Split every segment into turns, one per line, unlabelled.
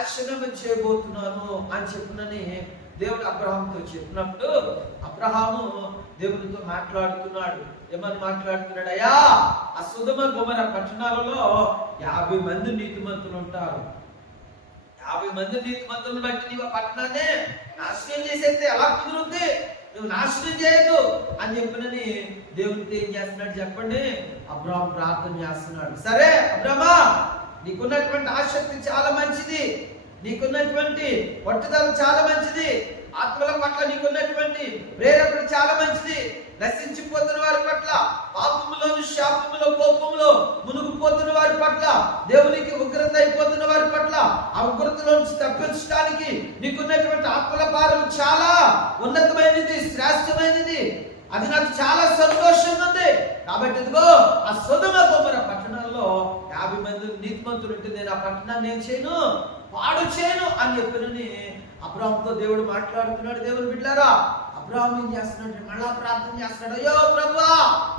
నాశనం చేయబోతున్నాను అని చెప్పునని దేవుడు అబ్రహాంతో చెప్పినప్పుడు అబ్రహాము దేవునితో మాట్లాడుతున్నాడు. ఏమని మాట్లాడుతున్నాడు? అయ్యా ఆ సుధమ గుమర పట్టణాలలో యాభై మంది నీతిమంతులు ఉంటారు. యాభై మంది నీతిమంతులను బట్టి నీవు పట్టణాన్ని నాశనం చేసేస్తే ఎలా కుదురుద్ది? నువ్వు నాశనం చేయదు అని చెప్పినని దేవుడితో ఏం చేస్తున్నాడు చెప్పండి? అబ్రాహం ప్రార్థన చేస్తున్నాడు. సరే అబ్రహమా నీకున్నటువంటి ఆసక్తి చాలా మంచిది. నీకున్నటువంటి పట్టుదల చాలా మంచిది. ఆత్మల పట్ల నీకున్నటువంటి ప్రేరేపణ చాలా మంచిది. నశించిపోతున్న వారి పట్ల పాపములోను శాపములో కోపములో మునిగిపోతున్న వారి పట్ల దేవునికి ఉగ్రత అయిపోతున్న వారి పట్ల ఆ ఉగ్రతలోంచి తప్పించడానికి నీకున్నటువంటి ఆత్మల భారం చాలా ఉన్నతమైనది శ్రేష్టమైనది. అది నాకు చాలా సంతోషంగా ఉంది. కాబట్టి ఇదిగో ఆ సుధమ బొమ్మర నీతిమంతుడు ఉంటే నేను ఆ పట్టణాన్ని నేను చేయను పాడు చేయను అని చెప్పినని అబ్రాహంతో దేవుడు మాట్లాడుతున్నాడు. దేవుడు బిడ్డారా అబ్రాహం ఏం చేస్తున్నాడు మళ్ళా ప్రార్థన చేస్తున్నాడు. అయ్యో ప్రభువా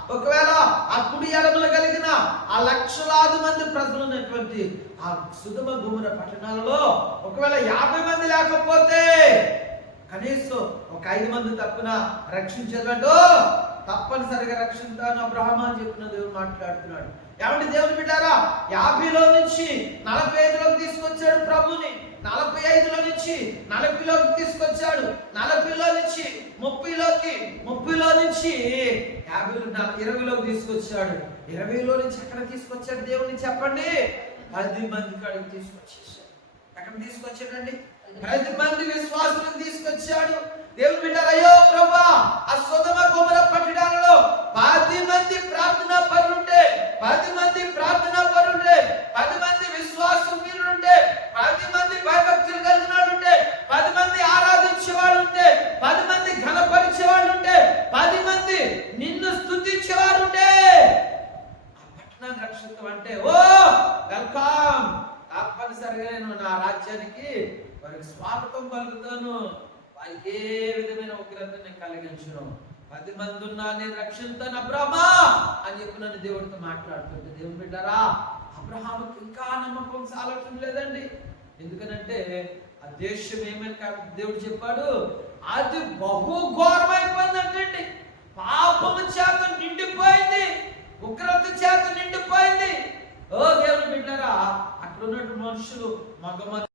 ఒకవేళ ఆ కుడి ఎడమలు కలిగిన ఆ లక్షలాది మంది ప్రజలు ఉన్నటువంటి ఆ సుధమ భూముల పట్టణాలలో ఒకవేళ యాభై మంది లేకపోతే కనీసం ఒక ఐదు మంది తప్పున రక్షించేదంటూ తప్పనిసరిగా రక్షించాను అబ్రహం అని చెప్పిన మాట్లాడుతున్నాడు. ఏమంటే దేవుని బిడ్డారా? యాభైలో నుంచి నలభై ఐదులోకి తీసుకొచ్చాడు ప్రభుని నలభై ఐదులో నుంచి నలభైలోకి తీసుకొచ్చాడు. నలభైలో నుంచి ముప్పైలోకి ముప్పైలో నుంచి యాభైలో ఇరవైలోకి తీసుకొచ్చాడు. ఇరవైలో నుంచి ఎక్కడ తీసుకొచ్చాడు దేవుడిని చెప్పండి? పది మంది కాడికి తీసుకొచ్చేసాడు ఎక్కడ తీసుకొచ్చాడండి? పది మంది విశ్వాసులను తీసుకొచ్చాడు. దేవుని బిడ్డారు అయ్యో ప్రభా ఆ సుధమ కుమర పట్టణాలలో పది మంది ప్రార్థనా పరులుంటే పది మంది ప్రార్థనా పరులుంటే పది మంది విశ్వాసం వీరులుంటే పది మంది భయభక్తులు కలిగిన వాళ్ళు ఉంటే పది మంది ఆరాధించే వాళ్ళు ఉంటే పది మంది ఘనపరిచే వాళ్ళు ఉంటే పది మంది నిన్ను స్తుతించే వారు ఉంటే ఆ పట్టణాన్ని రక్షితం అంటే ఓ వెల్కమ్. తప్పనిసరిగా నేను నా రాజ్యానికి వారికి స్వాగతం పలుకుతాను. వారికి ఏ విధమైన ఉగ్రత నేను కలిగించను? పది మంది ఉన్నా నేను రక్షిస్తాను అబ్రహమా! అని చెప్పి నన్ను దేవుడితో మాట్లాడుతుంటే దేవుని బిడ్డారా అబ్రహాముకి ఇంకా నమ్మకం సాలటం లేదండి. ఎందుకనంటే ఆ దేశం ఏమని దేవుడు చెప్పాడు అది బహు ఘోరమైపోయిందంటండి పాపము చేత నిండి ఉగ్రత చేత నిండిపోయింది ఓ దేవుని బిడ్డారా అక్కడ ఉన్నటువంటి మనుషులు మగ